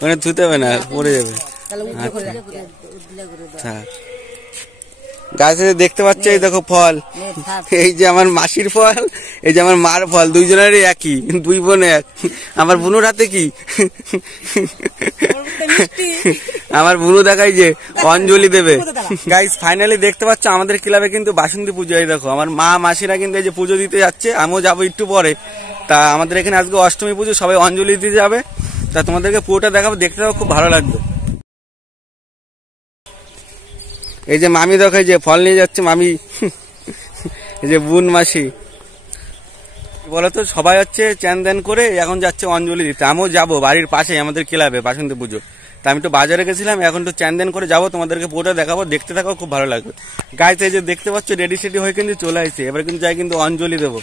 মানে ধুতে হবে না, পড়ে যাবে। গাছে দেখতে পাচ্ছ, এই দেখো ফল, এই যে আমার মাসির ফল, এই যে আমার মার ফল, দুইজনেরই একই, দুই বোনে এক। আমার বুনুর হাতে কি, আমার বুনু দেখাই যে অঞ্জলি দেবে। গাইস ফাইনালি দেখতে পাচ্ছ আমাদের ক্লাবে কিন্তু বাসন্তী পুজো। এই দেখো আমার মা মাসিরা কিন্তু এই যে পুজো দিতে যাচ্ছে, আমিও যাবো একটু পরে। তা আমাদের এখানে আজকে অষ্টমী পুজো, সবাই অঞ্জলি দিতে যাবে। তা তোমাদেরকে পুরোটা দেখাবো, দেখতে যাবো, খুব ভালো লাগবে। এই যে মামি দেখাই যে ফল নিয়ে যাচ্ছে মামি, এই যে বোন মাসি বলতো, সবাই হচ্ছে চ্যান ধ্যান করে এখন যাচ্ছে অঞ্জলি দিতে। আমিও যাবো, বাড়ির পাশে আমাদের ক্লাবে বাসন্তী পুজো। তা আমি তো বাজারে গেছিলাম, এখন তো চ্যান ধ্যান করে যাবো, তোমাদেরকে পুরোটা দেখাবো, দেখতে থাকো, খুব ভালো লাগবে। গাইতে এই যে দেখতে পাচ্ছ রেডি সেডি হয়ে কিন্তু চলে আসছে, এবার কিন্তু যাই কিন্তু অঞ্জলি দেবো।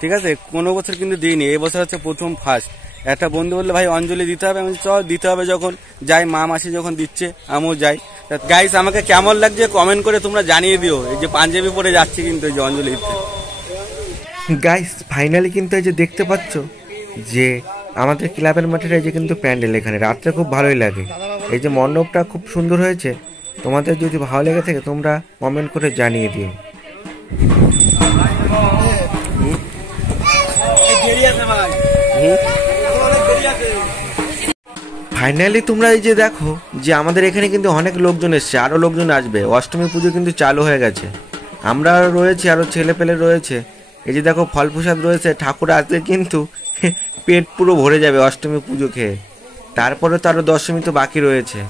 ঠিক আছে, কোনো বছর কিন্তু দিইনি, এই বছর হচ্ছে প্রথম ফার্স্ট। একটা বন্ধু বললে ভাই অঞ্জলি দিতে হবে, আমি চল দিতে হবে, যখন যাই মা মাসি যখন দিচ্ছে আমিও যাই। গাইস আমাকে কেমন লাগছে কমেন্ট করে তোমরা জানিয়ে দিও। এই যে পাঞ্জাবি পরে যাচ্ছি কিন্তু এই যে অঞ্জলি দিতে। গাইস ফাইনালি কিন্তু এই যে দেখতে পাচ্ছ যে আমাদের ক্লাবের মাঠের এই যে কিন্তু প্যান্ডেল, এখানে রাত্রে খুব ভালোই লাগে। এই যে মণ্ডপটা খুব সুন্দর হয়েছে, তোমাদের যদি ভালো লেগে থাকে তোমরা কমেন্ট করে জানিয়ে দিও। ফাইনালি তোমরা এই যে দেখো যে আমাদের এখানে কিন্তু অনেক লোকজন এসছে, আরো লোকজন আসবে। অষ্টমী পুজো কিন্তু চালু হয়ে গেছে, আমরা রয়েছি, আরো ছেলে পেলে রয়েছে। এই যে দেখো ফল প্রসাদ রয়েছে, ঠাকুর আসলে কিন্তু পেট পুরো ভরে যাবে অষ্টমী পুজো খেয়ে। তারপরে তো আরো দশমী তো বাকি রয়েছে।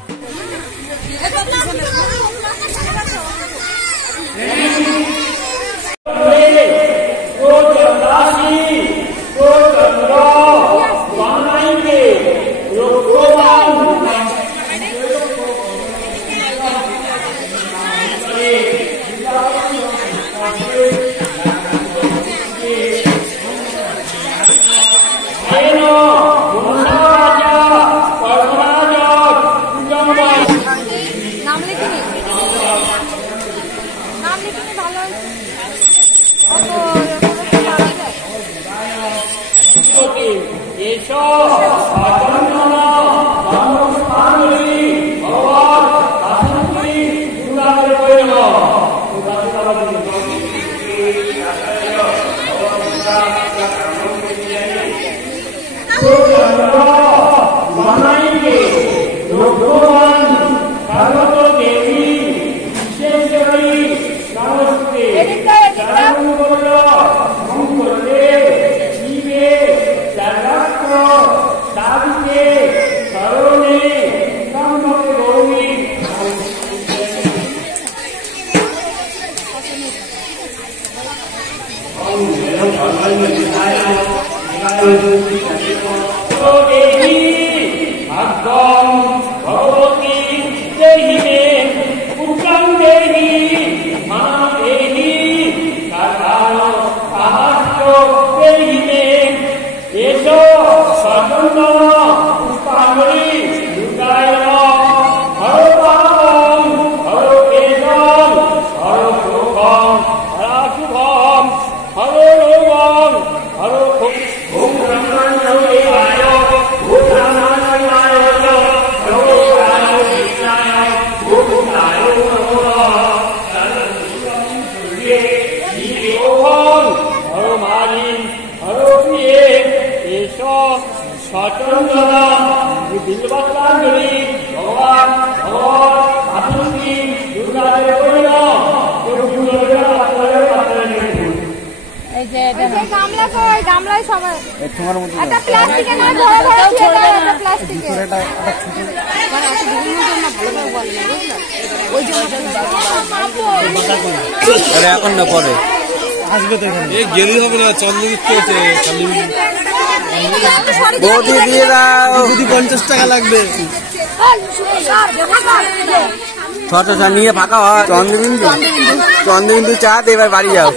এখন না পরে আসবে তো, গেলি হবে না, চন্দ্রমিত্র বৌদি দিয়ে দাও, 50 টাকা লাগবে। ছটা নিয়ে ফাঁকা হয়। চন্দ্রবিন্দু চা, এবার বাড়ি যাও।